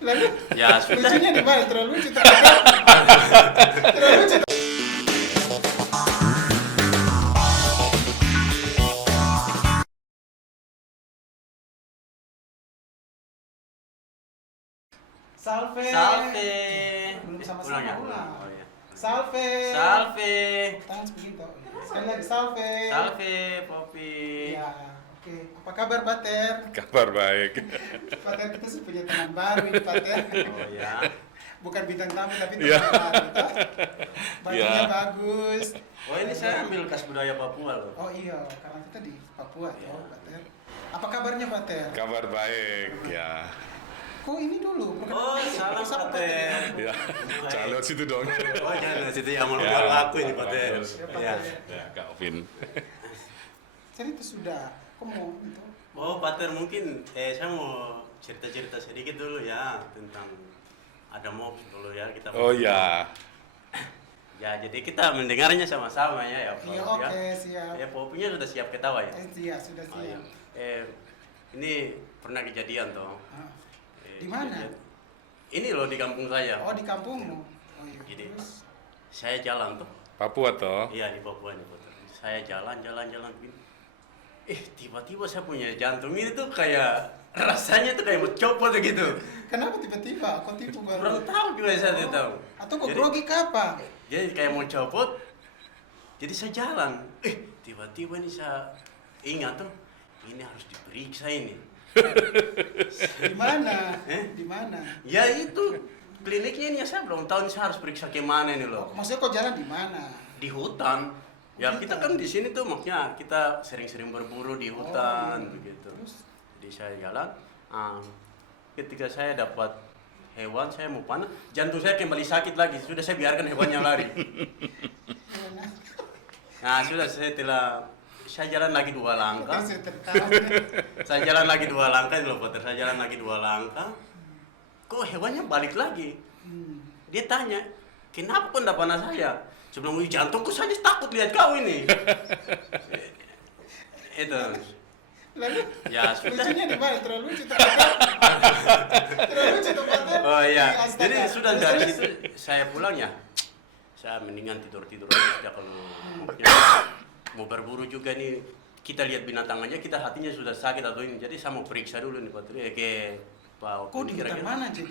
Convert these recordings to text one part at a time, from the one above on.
Lalu Ya sudah. lucunya di mana? Terlalu lucu. Terlalu lucu. Salve. Salve. Belum Ulang sama-sama ya? ulang. Oh, iya. Salve. Salve. Tangan begitu. Sekali lagi salve. Salve, Poppy. Ya, oke. Apa kabar Pater? Kabar baik. Pater kita sudah punya teman baru ini Pater. Oh ya. Bukan bintang tamu tapi Iya. teman baru. Toh. Bajunya Iya. bagus. Oh ini saya ambil khas budaya Papua loh. Oh iya, karena kita di Papua Iya. toh, Pater. Apa kabarnya Pater? Kabar baik, ya. Kok ini dulu? Oh, salam, Siapa, Pater. Ya, jangan lewat situ dong. Oh jangan situ yang mau Ya, aku ini Pater. bagus. Ya. Ya, Kak Ovin. Cerita sudah. Kok mau itu? Oh Pater mungkin saya mau cerita-cerita sedikit dulu ya tentang ada mob dulu ya kita. Oh ya, Ya jadi kita mendengarnya sama-sama ya Pop, Iya, ya. oke, siap. Ya Popinya sudah siap ketawa ya. Iya, sudah Oh, iya. siap. Ini pernah kejadian toh. Ah, di mana? Kejadian. Ini loh di kampung saya. Oh, di kampungmu. Oh iya. Jadi Terus? saya jalan toh. Papua toh. Iya di Papua nih Pater. Saya jalan begini. Tiba-tiba saya punya jantung ini tuh kayak rasanya tuh kayak mau copot gitu. Kenapa tiba-tiba? Kok tipu baru? Kurang tahu juga saya tidak tahu. Atau kok Jadi- grogi kapan? Jadi kayak mau copot. Jadi saya jalan. Tiba-tiba ini saya ingat tuh ini harus diperiksa ini. Di mana? Eh? Di mana? Ya itu kliniknya ini ya saya belum tahu ini saya harus periksa ke mana ini Oh, loh. maksudnya kok jalan di mana? Di hutan. Ya Hutan? kita kan di sini tuh maksudnya kita sering-sering berburu di hutan iya. begitu. Terus? Jadi saya jalan. Ketika saya dapat hewan saya mau panah, jantung saya kembali sakit lagi. Sudah saya biarkan hewannya lari. Mana? Nah sudah saya jalan lagi 2 langkah. Saya tertawa. Saya jalan lagi 2 langkah ini loh Pater. Saya jalan lagi 2 langkah. Kok hewannya balik lagi? Hmm. Dia tanya, kenapa kau enggak panah saya? Sebelum jantungku saja takut lihat kau ini. Itu. Lalu? Ya, sudah. Lucunya di mana? Terlalu lucu. Terlalu lucu tuh Pater. Oh iya. Astaga. Jadi sudah Terus, dari terus. situ saya pulang ya. Saya mendingan tidur-tidur aja kalau mau berburu juga nih. Kita lihat binatang aja kita hatinya sudah sakit atau ini. Jadi saya mau periksa dulu nih Pak Tri ke Pak. Kok di hutan mana jadi?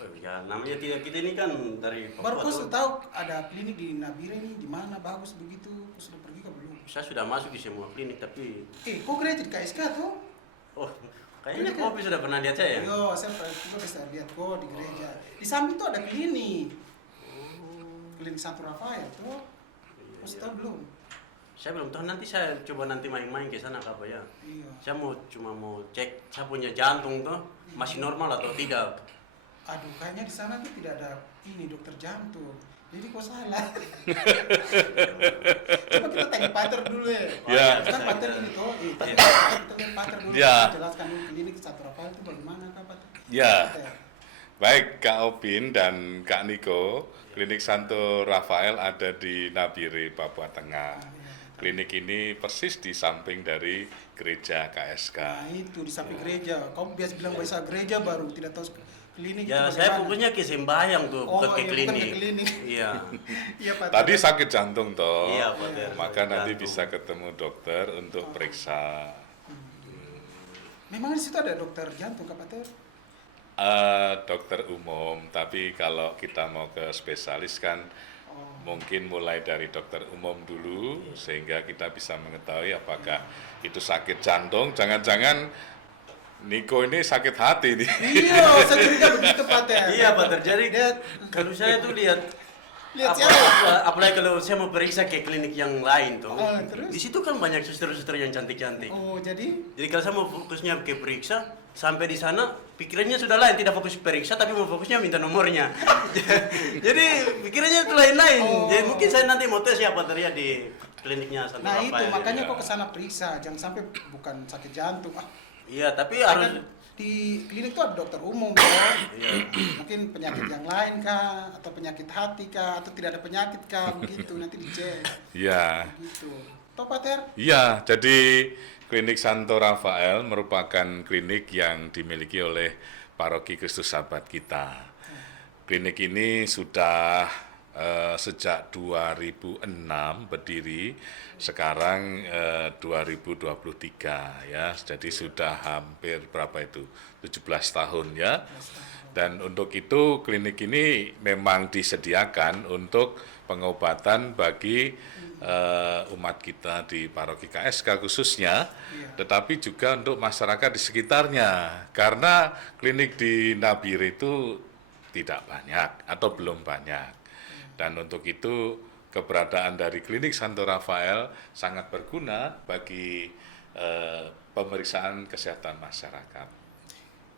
Oh, ya namanya kita ini kan dari Baru Papua kau tuh. sudah tahu ada klinik di Nabire ini di mana bagus begitu? Kau sudah pergi ke belum? Saya sudah masuk di semua klinik tapi Kok gereja di KSK tuh? oh kayaknya Klinik. Kopi sudah pernah lihat saya. Yo, saya juga bisa lihat kok di gereja. Di samping tuh ada klinik. Klinik Santo Rafael tuh. Kau sudah tahu belum? Saya belum tahu nanti saya coba nanti main-main ke sana apa ya. Iya. Saya cuma mau cek saya punya jantung tuh masih normal atau tidak. Aduh, kayaknya di sana tuh tidak ada ini dokter jantung. Jadi kok salah. Coba kita tanya Pater dulu ya. Ya. Kan Pater ini tuh, kita Iya. lihat Pater dulu. Ya. Jelaskan dulu klinik Santo Rafael itu bagaimana Kak Pater? Ya. Pater. Baik Kak Ovin dan Kak Niko, Klinik Santo Rafael ada di Nabire, Papua Tengah. Klinik ini persis di samping dari gereja KSK. Nah itu di samping gereja. Kamu biasa bilang bahasa gereja baru tidak tahu klinik Ya itu saya bagaimana. fokusnya ke sembahyang tuh Oh, bukan ke iya, bukan klinik. ke klinik. Iya. Iya Pater. Tadi sakit jantung toh. Iya Pater. Maka nanti Jantung. bisa ketemu dokter untuk periksa. Memang di situ ada dokter jantung Kak Pater? Dokter umum, tapi kalau kita mau ke spesialis kan Oh. mungkin mulai dari dokter umum dulu sehingga kita bisa mengetahui apakah itu sakit jantung, jangan-jangan Niko ini sakit hati nih. Iya, saya curiga begitu Pater. Iya Pater. Jadi Lihat. kalau saya tuh lihat Lihat siapa? apalagi kalau saya mau periksa ke klinik yang lain tuh. Ah, terus? Di situ kan banyak suster-suster yang cantik-cantik. Oh, jadi Jadi kalau saya mau fokusnya ke periksa, sampai di sana pikirannya sudah lain, tidak fokus periksa tapi mau fokusnya minta nomornya. Jadi pikirannya itu lain-lain. Oh. Jadi mungkin saya nanti mau tes ya Pak ya di kliniknya Santo nah itu Rafael. makanya ya. kok kesana periksa, jangan sampai bukan sakit jantung. Iya, tapi Karena harus di klinik tuh ada dokter umum ya. Iya. Mungkin penyakit yang lain kah, atau penyakit hati kah, atau tidak ada penyakit kah, begitu nanti dicek. Ya, Gitu. Toh Pater? iya. Jadi Klinik Santo Rafael merupakan klinik yang dimiliki oleh Paroki Kristus Sahabat kita. Klinik ini sudah sejak 2006 berdiri, sekarang 2023 ya, jadi sudah hampir berapa itu, 17 tahun ya. Dan untuk itu klinik ini memang disediakan untuk pengobatan bagi umat kita di Paroki KSK khususnya, tetapi juga untuk masyarakat di sekitarnya, karena klinik di Nabire itu tidak banyak atau belum banyak. Dan untuk itu keberadaan dari klinik Santo Rafael sangat berguna bagi pemeriksaan kesehatan masyarakat.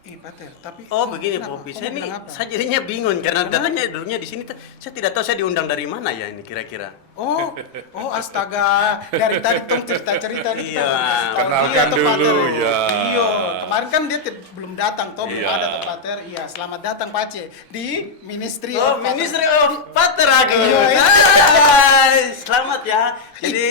Pater, tapi Oh begini kenapa? Popi, Kau saya mau ini bilang apa? saya jadinya bingung karena Kenapa? katanya dulunya di sini saya tidak tahu saya diundang dari mana ya ini kira-kira. Oh astaga, dari tadi tong cerita-cerita nih kita Iya. belum kasih tahu. Kenalkan toh, dulu, Pater. ya. Iya, kemarin kan dia belum datang toh, belum Iya. ada toh Pater. Iya, selamat datang Pace di Ministry Oh, of Pater. Ministry of Pater Agus. Iya, iya. Hai, selamat ya. Jadi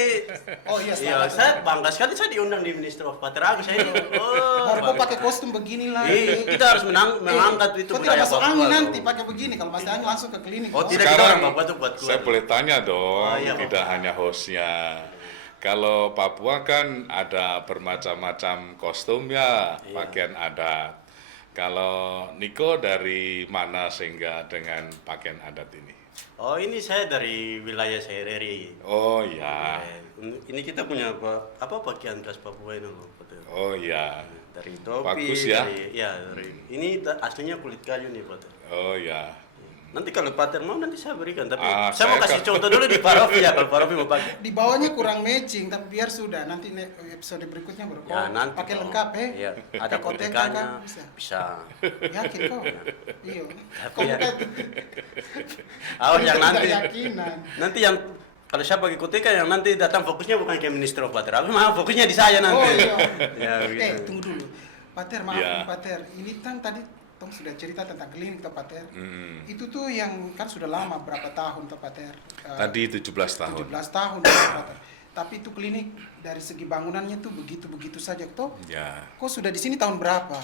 Oh iya, iya, selamat. saya bangga sekali saya diundang di Ministry of Pater Agus saya ini. Oh. Baru kau bagus. pakai kostum begini lah. Kita harus mengangkat itu Kau tidak budaya masuk Papua angin loh. nanti pakai begini. Kalau masuk angin langsung ke klinik. Oh, toh. tidak. Sekarang kita orang Papua tuh buat keluar. saya boleh tanya dong, Oh, iya, tidak hanya hostnya. Kalau Papua kan ada bermacam-macam kostum ya, Iya. pakaian adat. Kalau Niko dari mana sehingga dengan pakaian adat ini? Oh, ini saya dari wilayah Sereri. Oh ya, Ini kita punya apa pakaian khas Papua ini loh. Pater. oh ya, Dari topi, Bagus ya. ini aslinya kulit kayu nih Pater. oh ya. Nanti kalau Pater mau nanti saya berikan, tapi Ah, saya mau saya kasih contoh dulu di paroki ya, kalau paroki mau pakai. Di bawahnya kurang matching, tapi biar sudah nanti episode berikutnya baru Ya kau nanti pakai kok. lengkap Iya, ada Pakai kotekan kotekannya, kan bisa. bisa. Yakin kau? Iya. Tapi Kau ya- bukan Awas yang nanti, yakinan. nanti yang kalau saya pakai kotekan yang nanti datang fokusnya bukan ke Minister of Pater, aku mah fokusnya di saya nanti. Oh iya. Ya, gitu. Tunggu dulu. Pater, maaf Iya. nih, Pater. Ini kan tadi Tong sudah cerita tentang klinik toh Pater. Hmm. Itu tuh yang kan sudah lama, berapa tahun toh Pater? Tadi 17 tahun. 17 tahun Pater. Tapi itu klinik dari segi bangunannya tuh begitu-begitu saja toh. Ya, Kok sudah di sini tahun berapa?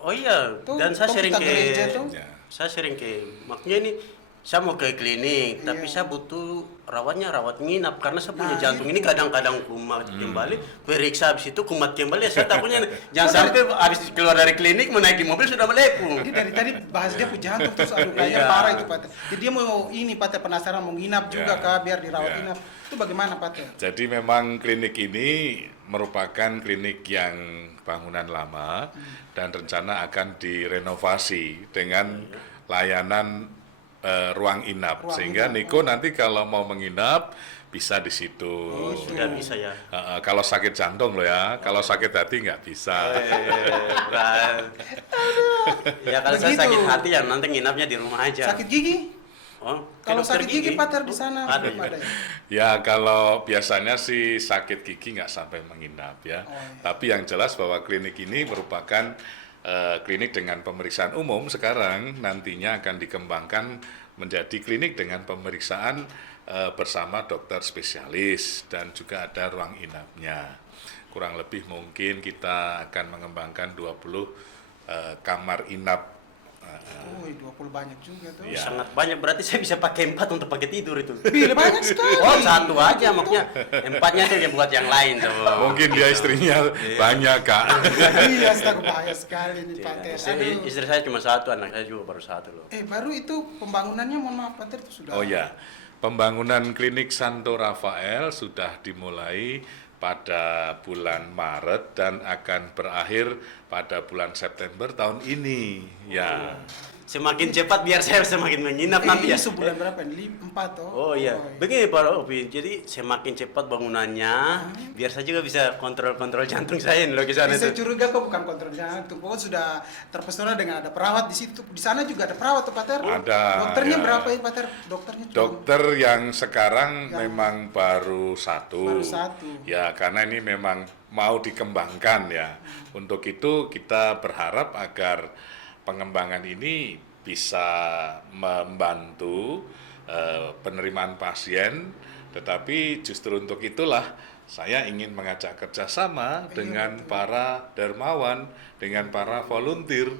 Oh iya, Tuh, dan saya toh sering kita gereja tuh. ya. saya sering ke, maksudnya ini saya mau ke klinik, tapi Iya. saya butuh rawat nginap karena saya punya Nah, jantung itu. ini kadang-kadang kumat kembali, periksa habis itu kumat kembali, saya takutnya jangan Oh, sampai habis keluar dari klinik mau naik di mobil sudah melepuh. Dia dari tadi bahas dia punya jantung terus aduh kayaknya Iya. parah itu Pater. Jadi dia mau ini Pater penasaran mau nginap juga Ya. kah biar dirawat Ya. inap. Itu bagaimana Pater? Jadi memang klinik ini merupakan klinik yang bangunan lama dan rencana akan direnovasi dengan layanan ruang inap, Ruang sehingga inap, Niko nanti kalau mau menginap bisa di situ. Oh, sudah bisa ya. Kalau sakit jantung loh ya, kalau sakit hati nggak bisa. Ya kalau saya Begitu. sakit hati ya nanti nginapnya di rumah aja. Sakit gigi? Oh, ke Kalau dokter sakit gigi Pater di sana Ada belum ya. ada ya? Ya kalau biasanya sih sakit gigi nggak sampai menginap ya. Oh, iya. Tapi yang jelas bahwa klinik ini merupakan klinik dengan pemeriksaan umum, sekarang nantinya akan dikembangkan menjadi klinik dengan pemeriksaan bersama dokter spesialis dan juga ada ruang inapnya. Kurang lebih mungkin kita akan mengembangkan 20 kamar inap. Oh, 20 banyak juga tuh. Iya. Sangat banyak, berarti saya bisa pakai 4 untuk pakai tidur itu. Bila banyak sekali. Oh, satu aja maksudnya. 4-nya itu yang buat yang lain tuh. Mungkin dia istrinya banyak, Kak. Iya, astaga bahaya sekali nih Iya. Pater. Istri, istri saya cuma satu, anak saya juga baru satu loh. Baru itu pembangunannya mohon maaf Pater itu sudah. Oh ya, pembangunan klinik Santo Rafael sudah dimulai pada bulan Maret dan akan berakhir pada bulan September tahun ini. Ya, Semakin cepat biar saya semakin menginap nanti ya. Ini sebulan berapa? 4 toh? Oh iya, begini Pak Opi, jadi semakin cepat bangunannya, biar saya juga bisa kontrol jantung saya nih loh ke sana Saya tuh. curiga kok bukan kontrol jantung. Pokoknya sudah terpesona dengan ada perawat di situ. Di sana juga ada perawat tuh Pater. Ada, Dokternya ya. berapa ya Pater? Dokternya cuma dokter yang sekarang Yang memang baru satu. baru satu. Ya, karena ini memang mau dikembangkan ya. Untuk itu kita berharap agar pengembangan ini bisa membantu penerimaan pasien, tetapi justru untuk itulah saya ingin mengajak kerjasama dengan para dermawan, dengan para volunteer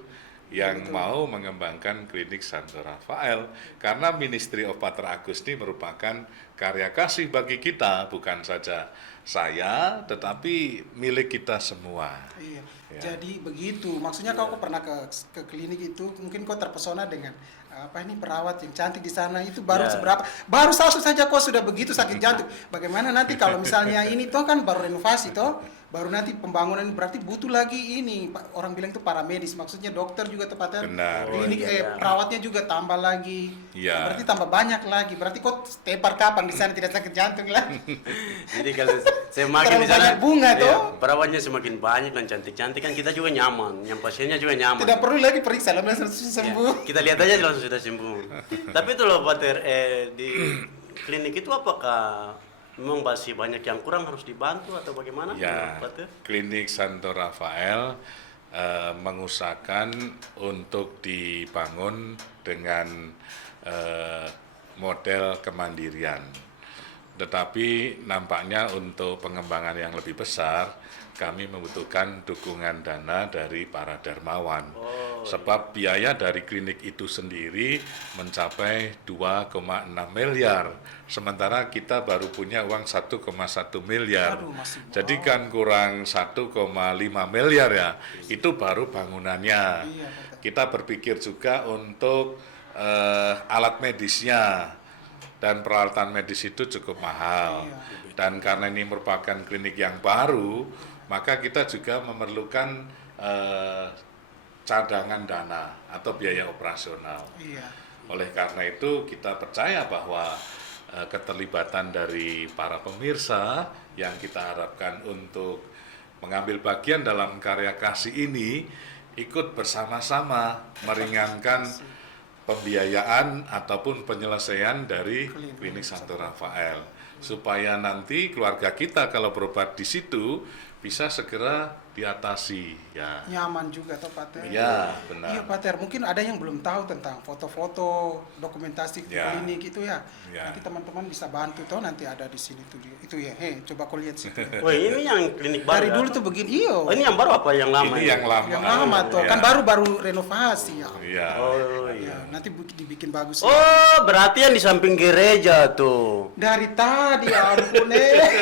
yang mau mengembangkan klinik Santo Rafael, karena Ministry of Pater Agus ini merupakan karya kasih bagi kita, bukan saja saya tetapi milik kita semua. Iya. Ya. Jadi begitu. Maksudnya kau pernah ke klinik itu, mungkin kau terpesona dengan apa ini perawat yang cantik di sana itu baru Ya. seberapa? Baru satu saja kau sudah begitu sakit jantung. Bagaimana nanti kalau misalnya ini toh kan baru renovasi toh, baru nanti pembangunan berarti butuh lagi ini orang bilang itu paramedis, maksudnya dokter juga tepatnya. Benar. Klinik Oh, iya. perawatnya juga tambah lagi. Iya. Berarti tambah banyak lagi. Berarti kau tepar kapan di sana tidak sakit jantung lagi? Jadi kalau semakin Terlalu di sana banyak bunga, iya, toh. perawatnya semakin banyak dan cantik-cantik kan kita juga nyaman, yang pasiennya juga nyaman. Tidak perlu lagi periksa, langsung sembuh. Ya, kita lihat aja langsung sudah sembuh. Tapi itu loh Pater, di klinik itu apakah memang masih banyak yang kurang harus dibantu atau bagaimana? Ya, Pater? klinik Santo Rafael mengusahakan untuk dibangun dengan model kemandirian. Tetapi nampaknya untuk pengembangan yang lebih besar, kami membutuhkan dukungan dana dari para dermawan. Sebab biaya dari klinik itu sendiri mencapai 2,6 miliar. Sementara kita baru punya uang 1,1 miliar. Aduh, masih Jadi kan kurang 1,5 miliar ya. Itu baru bangunannya. Iya, betul. Kita berpikir juga untuk alat medisnya. Dan peralatan medis itu cukup mahal. Iya. Dan karena ini merupakan klinik yang baru, maka kita juga memerlukan cadangan dana atau biaya operasional. Iya. Oleh karena itu kita percaya bahwa keterlibatan dari para pemirsa yang kita harapkan untuk mengambil bagian dalam karya kasih ini ikut bersama-sama meringankan pembiayaan ataupun penyelesaian dari klinik Santo Rafael, supaya nanti keluarga kita kalau berobat di situ bisa segera diatasi ya. Nyaman juga toh Pater. Ya, benar. Iya Pater, mungkin ada yang belum tahu tentang foto-foto, dokumentasi Ya. klinik itu ya. Ya. Nanti teman-teman bisa bantu toh, nanti ada di sini tuh dia. Itu ya. Coba kau lihat situ. Wah ini yang klinik baru. Dari ya? dulu tuh begini, iyo. Oh, ini yang baru apa yang lama? Ini yang lama. Yang lama toh, Ya. kan baru renovasi ya. Iya. Oh Ya, iya. nanti dibikin bagus. Oh berarti yang di samping gereja tuh. Dari tadi ya ampun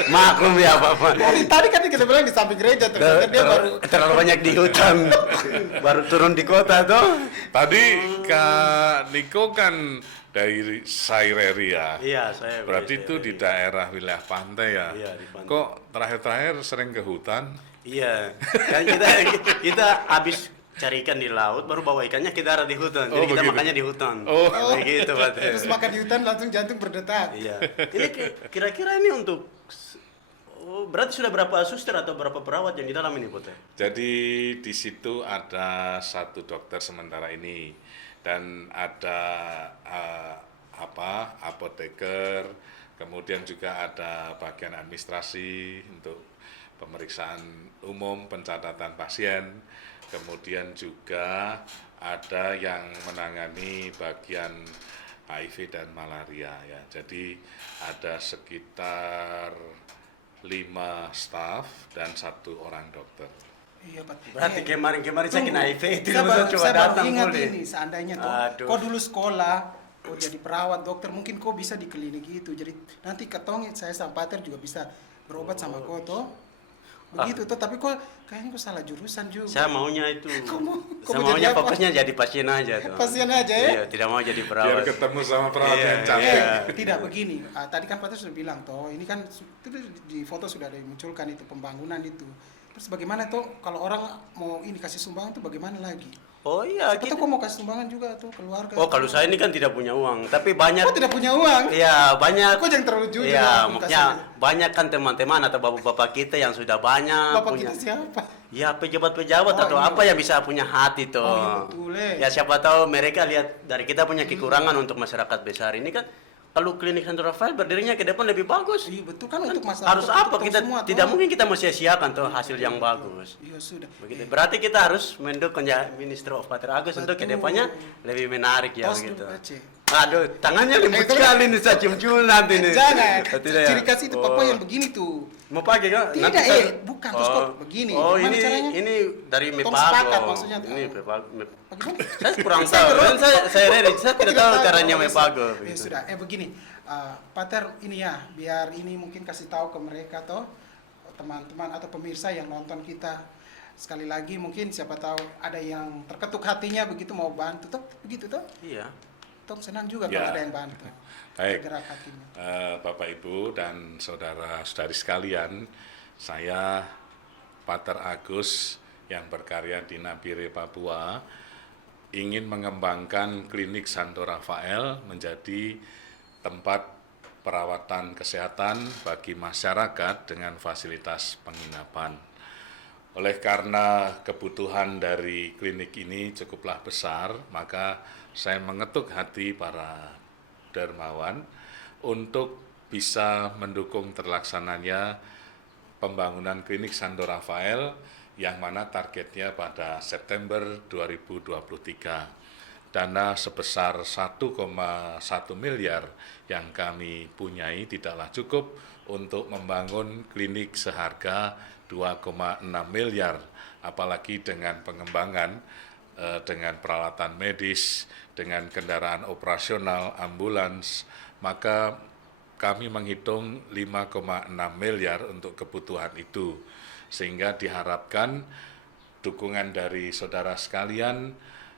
Maklum ya Bapak. Dari tadi kan kita bilang di samping gereja tuh. Pater, dia baru Terlalu banyak di hutan, baru turun di kota tuh. Tadi Kak Niko kan dari Saireria. Iya, saya. Berarti itu di daerah wilayah pantai ya. Iya, di pantai. Kok terakhir-terakhir sering ke hutan? Iya, kan kita habis cari ikan di laut, baru bawa ikannya kita arah di hutan. Jadi Oh, kita begitu. makannya di hutan. Oh. Begitu Pak. terus makan di hutan langsung jantung berdetak. Iya. Ini kira-kira ini untuk berarti sudah berapa suster atau berapa perawat yang di dalam ini, Pak? Jadi di situ ada satu dokter sementara ini dan ada apoteker, kemudian juga ada bagian administrasi untuk pemeriksaan umum, pencatatan pasien, kemudian juga ada yang menangani bagian HIV dan malaria ya. Jadi ada sekitar 5 staf dan 1 orang dokter. Iya, Pak. Berarti kemarin-kemarin saya kena HIV itu saya baru, coba saya baru datang ingat boleh. ini, seandainya tuh, Aduh. kau dulu sekolah, kau jadi perawat, dokter, mungkin kau bisa di klinik itu. Jadi nanti ketong saya sama Pater juga bisa berobat sama kau toh. Begitu toh, tapi kok kayaknya kau salah jurusan juga. Saya maunya itu. Kau Saya mau maunya jadi apa? fokusnya jadi pasien aja tuh. Pasien aja ya? Iya, tidak mau jadi Biar perawat. ketemu sama perawat Iya, yang cantik. iya. Tidak begini. Tadi kan Pater sudah bilang toh, ini kan itu di foto sudah ada yang munculkan itu pembangunan itu. Terus bagaimana tuh kalau orang mau ini kasih sumbangan tuh bagaimana lagi? Oh iya, Atau kau mau kasih sumbangan juga tuh keluarga? Oh, kalau saya ini kan tidak punya uang, tapi banyak. Kau tidak punya uang? Iya, banyak. Kau jangan terlalu jujur. Iya, aku maksudnya kasih. banyak kan teman-teman atau bapak-bapak kita yang sudah banyak Bapak punya. kita siapa? Ya, pejabat-pejabat Oh, atau iya. apa yang bisa punya hati tuh. Oh, iya, betul, Ya siapa tahu mereka lihat dari kita punya kekurangan untuk masyarakat besar ini kan. Kalau klinik Santo Rafael berdirinya ke depan lebih bagus. Iya betul kan untuk masalah Harus untuk apa kita kita semua, tidak toh. mungkin kita mau sia-siakan tuh hasil yang bagus. Iya sudah. Begitu. Berarti kita harus mendukung ya Ministry of Pater Agus untuk Betul. kedepannya lebih menarik ya Tos begitu. dulu, Aceh. Aduh, tangannya lembut sekali nih, saya cium-cium nanti nih. Jangan. Tidak ya? Ciri khas itu papa yang begini tuh. Mau pakai kan? Tidak, bukan. Terus kok begini. Oh, Gimana caranya? ini dari Tong Mepago. sepakat maksudnya. Ini Mepago. Bagaimana? Saya kurang tahu. Kan saya tidak tahu caranya Mepago. Ya sudah, begini. Pater ini ya, biar ini mungkin kasih tahu ke mereka toh, teman-teman atau pemirsa yang nonton kita. Sekali lagi mungkin siapa tahu ada yang terketuk hatinya begitu mau bantu toh, begitu toh. Iya. Toh senang juga Ya. kalau ada yang bantu. Baik, Gerak hatinya. Bapak Ibu dan saudara-saudari sekalian, saya Pater Agus yang berkarya di Nabire, Papua, ingin mengembangkan klinik Santo Rafael menjadi tempat perawatan kesehatan bagi masyarakat dengan fasilitas penginapan. Oleh karena kebutuhan dari klinik ini cukuplah besar, maka saya mengetuk hati para dermawan untuk bisa mendukung terlaksananya pembangunan klinik Santo Rafael yang mana targetnya pada September 2023. Dana sebesar 1,1 miliar yang kami punyai tidaklah cukup untuk membangun klinik seharga 2,6 miliar, apalagi dengan pengembangan dengan peralatan medis, dengan kendaraan operasional, ambulans, maka kami menghitung 5,6 miliar untuk kebutuhan itu. Sehingga diharapkan dukungan dari saudara sekalian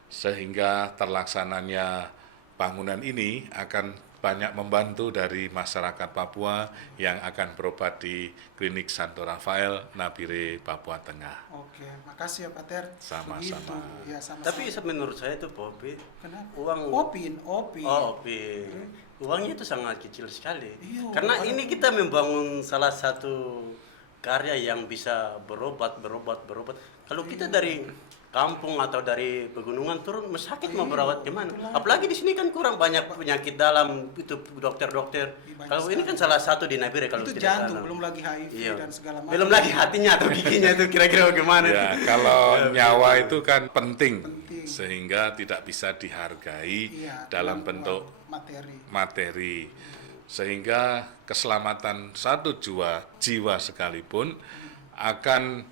sehingga terlaksananya bangunan ini akan banyak membantu dari masyarakat Papua yang akan berobat di Klinik Santo Rafael, Nabire, Papua Tengah. Oke, makasih ya Pater. Sama-sama. Begitu. Ya, sama-sama. Tapi menurut saya itu Popi. Kenapa? Uang Opin. Oh, Opi. Uangnya itu sangat kecil sekali. Iya, Karena ini kita membangun salah satu karya yang bisa berobat. Kalau kita dari kampung atau dari pegunungan turun sakit mau berawat gimana? Apalagi di sini kan kurang banyak penyakit dalam itu dokter-dokter. Banyak Kalau ini kan salah satu di Nabire kalau itu tidak jantung, salah. belum lagi HIV Iya. dan segala macam. Belum lagi hatinya atau giginya itu kira-kira bagaimana? Ya, kalau nyawa itu kan penting, Penting. sehingga tidak bisa dihargai Iya, dalam dengan bentuk materi. Sehingga keselamatan satu jiwa sekalipun akan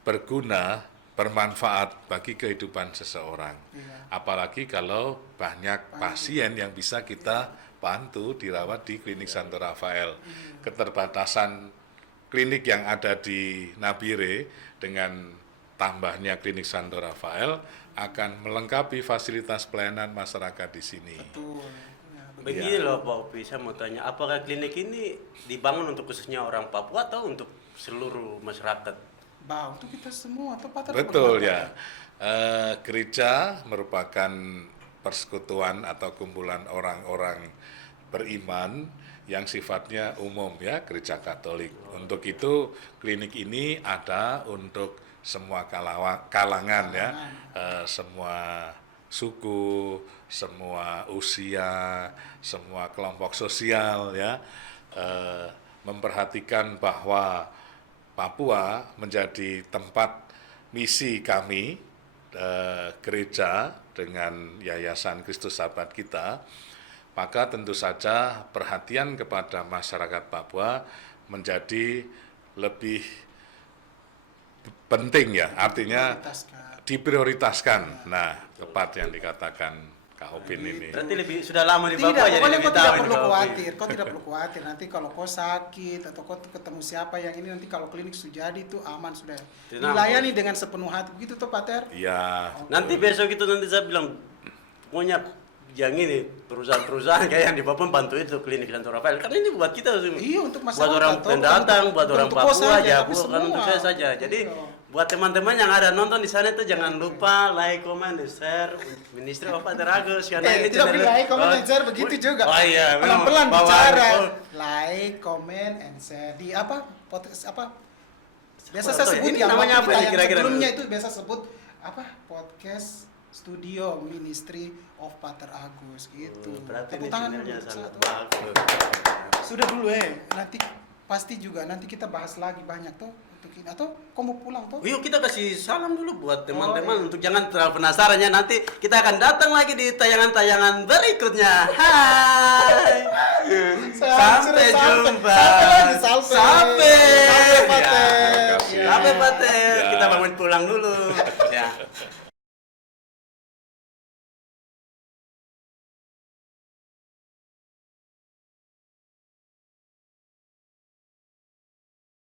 berguna, bermanfaat bagi kehidupan seseorang. Iya. Apalagi kalau banyak pasien yang bisa kita bantu dirawat di Klinik Santo Rafael. Keterbatasan klinik yang ada di Nabire dengan tambahnya Klinik Santo Rafael akan melengkapi fasilitas pelayanan masyarakat di sini. Betul. Ya, Begini loh Pak Opi, saya mau tanya, apakah klinik ini dibangun untuk khususnya orang Papua atau untuk seluruh masyarakat? untuk kita semua atau Pater? Betul bagaimana? ya. Gereja merupakan persekutuan atau kumpulan orang-orang beriman yang sifatnya umum ya, gereja Katolik. Untuk itu klinik ini ada untuk semua kalangan ya, semua suku, semua usia, semua kelompok sosial ya, memperhatikan bahwa Papua menjadi tempat misi kami, gereja dengan Yayasan Kristus Sahabat kita, maka tentu saja perhatian kepada masyarakat Papua menjadi lebih penting ya, artinya diprioritaskan. Nah, tepat yang dikatakan Kak Opin ini. Berarti sudah lama di Tidak, Papua jadi pokoknya lebih kau tahu tidak ini perlu Pak Opi. khawatir. Kau tidak perlu khawatir. Nanti kalau kau sakit atau kau ketemu siapa yang ini, nanti kalau klinik sudah jadi itu aman sudah. Tenang, Dilayani dengan sepenuh hati. Begitu tuh Pater? Iya. Nanti besok itu nanti saya bilang, pokoknya yang ini perusahaan-perusahaan kayak yang di Papua bantu itu klinik Santo Rafael. Karena ini buat kita, Iya, untuk masyarakat. buat orang toh, pendatang, untuk- buat orang untuk kau Papua saja, ya, tapi bukan untuk semua. saya saja. Jadi Iya. buat teman-teman yang ada nonton di sana itu jangan lupa like, comment, dan share Ministry of Pater Agus karena ini tidak boleh channel- like, comment, and share Oh, begitu juga. Oh iya, memang Pelan-pelan bawaan. bicara. Oh, Like, comment, and share. Di apa? Podcast apa? Biasa Apa saya tuh? sebut Ini yang namanya waktu apa kita ini yang kira-kira? sebelumnya itu biasa sebut apa? Podcast Studio Ministry of Pater Agus gitu. Berarti Tepuk ini tangan channelnya dulu. sangat Satu. bagus. Sudah dulu nanti pasti juga nanti kita bahas lagi banyak tuh untuk ini atau kau mau pulang toh? Yuk kita kasih salam dulu buat teman-teman untuk jangan terlalu penasaran ya, nanti kita akan datang lagi di tayangan-tayangan berikutnya. Hai. Sampai jumpa. Sampai. Sampai. Ya, makasih. Sampai Pater. Ya. Kita bangun pulang dulu.